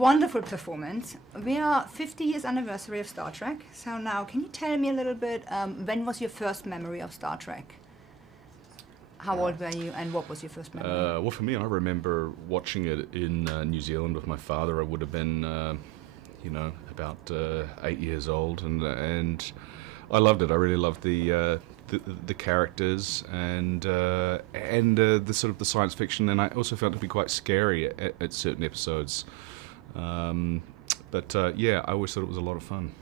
wonderful performance. We are 50 years anniversary of Star Trek. So now, can you tell me a little bit, when was your first memory of Star Trek? How old were you, and what was your first memory? Well, for me, I remember watching it in New Zealand with my father. I would have been, about 8 years old, and I loved it. I really loved the characters and the sort of the science fiction, and I also found it to be quite scary at certain episodes. Yeah, I always thought it was a lot of fun.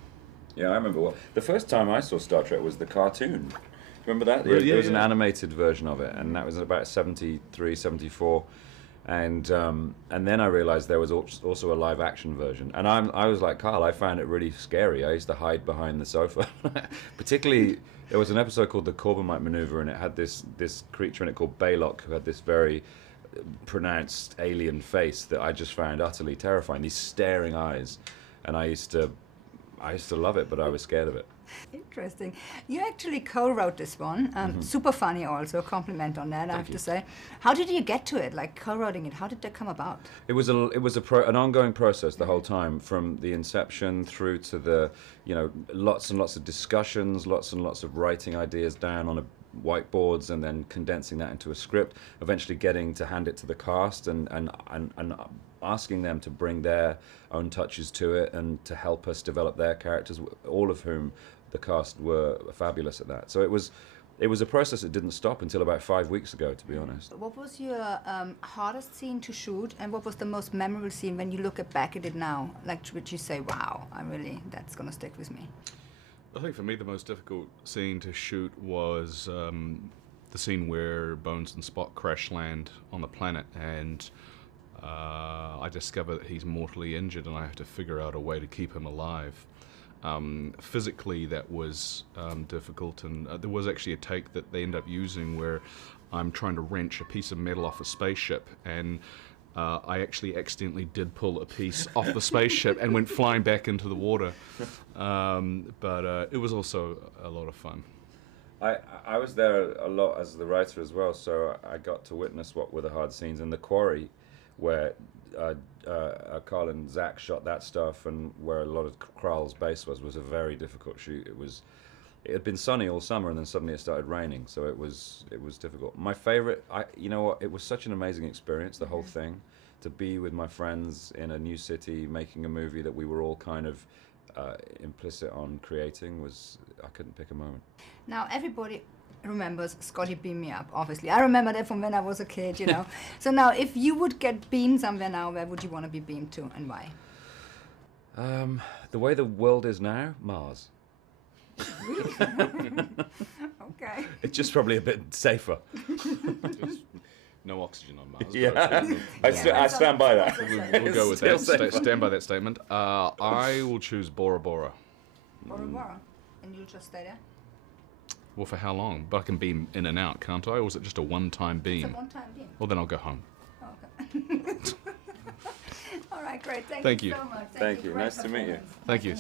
Yeah, I remember. Well, the first time I saw Star Trek was the cartoon. Remember that? Yeah, there was an yeah. animated version of it, and that was about 73, 74. And then I realized there was also a live action version. And I was like Karl, I found it really scary. I used to hide behind the sofa. Particularly, there was an episode called The Corbomite Maneuver, and it had this creature in it called Baylock, who had this very pronounced alien face that I just found utterly terrifying, these staring eyes. And I used to love it, but I was scared of it. Interesting. You actually co-wrote this one. Super funny also, compliment on that, I have to say. How did you get to it, like co-writing it? How did that come about? It was an ongoing process the whole time, from the inception through to the, lots and lots of discussions, lots and lots of writing ideas down on whiteboards, and then condensing that into a script, eventually getting to hand it to the cast and asking them to bring their own touches to it and to help us develop their characters, all of whom the cast were fabulous at that. So it was a process that didn't stop until about 5 weeks ago, to be honest. What was your hardest scene to shoot, and what was the most memorable scene when you look back at it now? Like, would you say, wow, that's going to stick with me? I think for me the most difficult scene to shoot was the scene where Bones and Spock crash land on the planet, and I discover that he's mortally injured, and I have to figure out a way to keep him alive. Physically, that was difficult, and there was actually a take that they end up using where I'm trying to wrench a piece of metal off a spaceship, and I actually accidentally did pull a piece off the spaceship and went flying back into the water. But it was also a lot of fun. I was there a lot as the writer as well, so I got to witness what were the hard scenes in the quarry, where Karl and Zach shot that stuff, and where a lot of Kral's base was a very difficult shoot. It had been sunny all summer, and then suddenly it started raining, so it was difficult. My favorite, it was such an amazing experience, the whole thing, to be with my friends in a new city making a movie that we were all kind of implicit on creating. I couldn't pick a moment. Now everybody remembers Scotty Beam Me Up, obviously. I remember that from when I was a kid, So now, if you would get beamed somewhere now, where would you want to be beamed to, and why? The way the world is now, Mars. Really? Okay. It's just probably a bit safer. No oxygen on Mars. Yeah, I stand by that. We'll go with that. Stand by that statement. I will choose Bora Bora. Bora Bora. And you'll just stay there? Well, for how long? But I can beam in and out, can't I? Or is it just a one-time beam? It's a one-time beam. Well, then I'll go home. Oh, okay. All right, great. Thank you so much. Thank you. Nice to meet you. Thank you.